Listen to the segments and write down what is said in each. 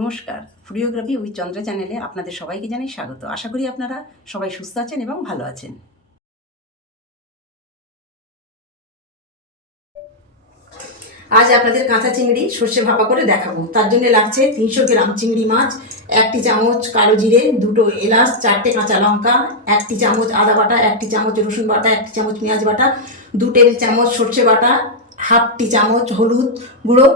নমস্কার, ফুডিওগ্রাফি উইথ চন্দ্রা চ্যানেলে আপনাদের সবাইকে জানাই স্বাগত। আশা করি আপনারা সবাই সুস্থ আছেন এবং ভালো আছেন। আজ আপনাদের কাঁচা চিংড়ি সর্ষে ভাপা করে দেখাবো। তার জন্য লাগছে 300 গ্রাম চিংড়ি মাছ, 1 চামচ কালো জিরে, 2 এলাচ, 4টে কাঁচা লঙ্কা, 1 চামচ আদা বাটা, 1 চামচ রসুন বাটা, 1 চামচ পেঁয়াজ বাটা, 2 টেবিল চামচ সর্ষে বাটা, হাফ চামচ হলুদ গুঁড়ো,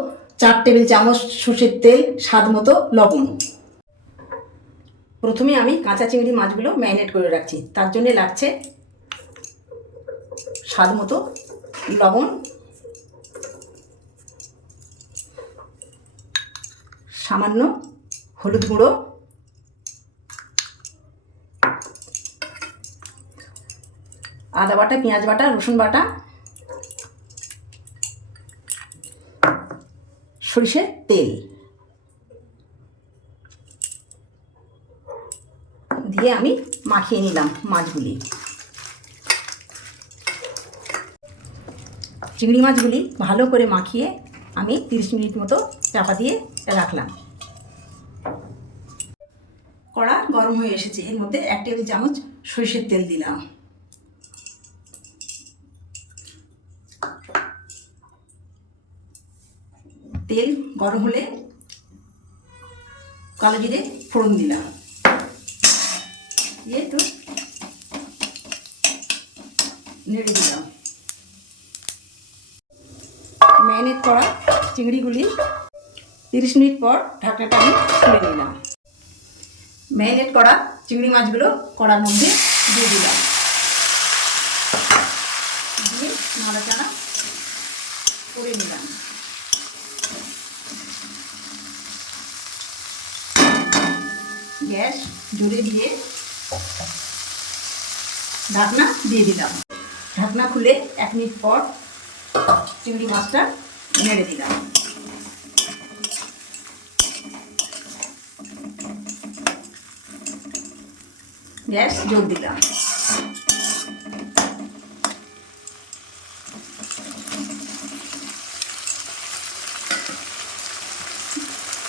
4 টেবিল চামচ সর্ষের তেল, স্বাদ মতো লবণ। প্রথমে আমি কাঁচা চিংড়ি মাছগুলো ম্যারিনেট করে রাখছি। তার জন্য লাগছে স্বাদ মতো লবণ, সামান্য হলুদ গুঁড়ো, আদা বাটা, পেঁয়াজ বাটা, রসুন বাটা, সরিষার তেল দিয়ে আমি মাখিয়ে নিলাম মাছগুলি। চিংড়ি মাছগুলি ভালো করে মাখিয়ে আমি 30 মিনিট মতো চাপা দিয়ে রাখলাম। কড়া গরম হয়ে এসেছে, এর মধ্যে 1 টেবিল চামচ সরিষার তেল দিলাম। তেল গরম হলে কালো জিরে ফোড়ন দিলাম, দিয়ে একটু নেড়ে দিলাম। ম্যারিনেট করা চিংড়িগুলি 30 মিনিট পর ঢাকনাটা আমি খুলে নিলাম। ম্যারিনেট করা চিংড়ি মাছগুলো কড়ার মধ্যে দিয়ে দিলাম, দিয়ে নাড়াচাড়া করে নিলাম। গ্যাস জোরে দিয়ে ঢাকনা দিয়ে দিলাম। ঢাকনা খুলে 1 মিনিট পর চিংড়ি মাছটা নেড়ে দিলাম। গ্যাস জোর দিলাম।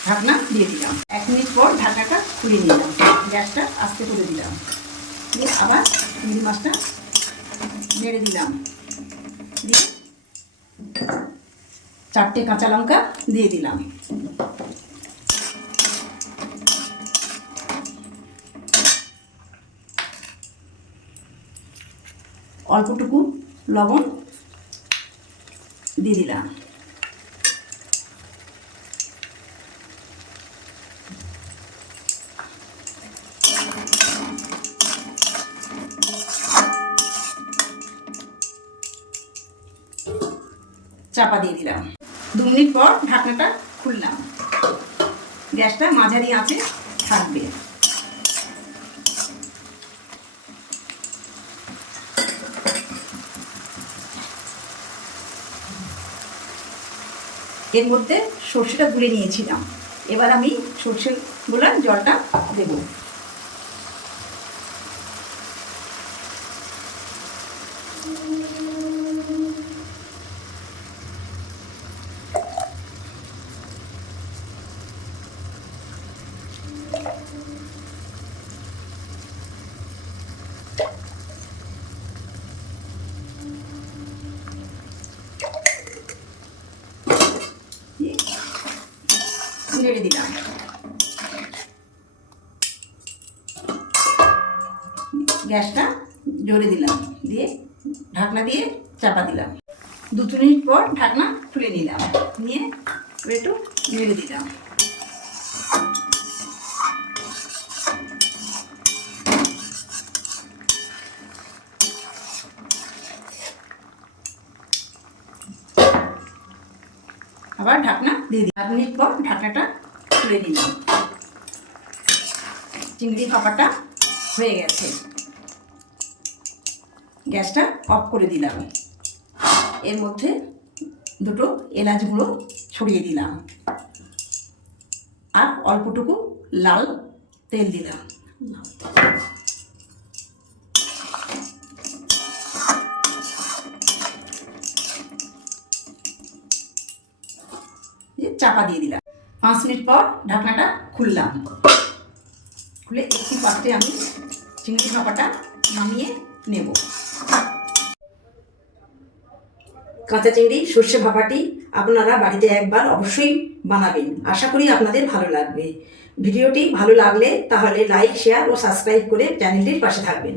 ঢাকনা দিয়ে দিলাম। 1 মিনিট পর ঢাকনাটা খুলে নিলাম, গ্যাসটা আস্তে করে দিলাম, দিয়ে আবার চিংড়ি মাছটা নেড়ে দিলাম, দিয়ে 4টে কাঁচা লঙ্কা দিয়ে দিলাম। অল্পটুকু লবণ দিয়ে দিলাম। চাপা দিয়ে দিলাম। 2 মিনিট পর ঢাকনাটা খুললাম। গ্যাসটা মাঝারি আঁচে থাকবে। এর মধ্যে সর্ষেটা গুলে নিয়েছিলাম, এবার আমি সর্ষে গুলার জলটা দেব। নেড়ে দিলাম। গ্যাসটা জোরে দিলাম, দিয়ে ঢাকনা দিয়ে চাপা দিলাম। 2 মিনিট পর ঢাকনা খুলে নিলাম, নিয়ে একটু নেড়ে দিলাম। আবার ঢাকনা দিয়ে দিই। 8 মিনিট পর ঢাকনাটা খুলে নিলাম। চিংড়ি ভাপাটা হয়ে গেছে, গ্যাসটা অফ করে দিলাম। এর মধ্যে 2 এলাচ গুঁড়ো ছড়িয়ে দিলাম, আর অল্পটুকু লাল তেল দিলাম। চাপা দিয়ে দিলাম। 5 মিনিট পর ঢাকনাটা খুললাম। খুলে একটি পাত্রে আমি চিংড়ি ভাপাটা নামিয়ে নেব। কাঁচা চিংড়ি সর্ষে ভাপাটি আপনারা বাড়িতে একবার অবশ্যই বানাবেন। আশা করি আপনাদের ভালো লাগবে। ভিডিওটি ভালো লাগলে তাহলে লাইক, শেয়ার ও সাবস্ক্রাইব করে চ্যানেলটির পাশে থাকবেন।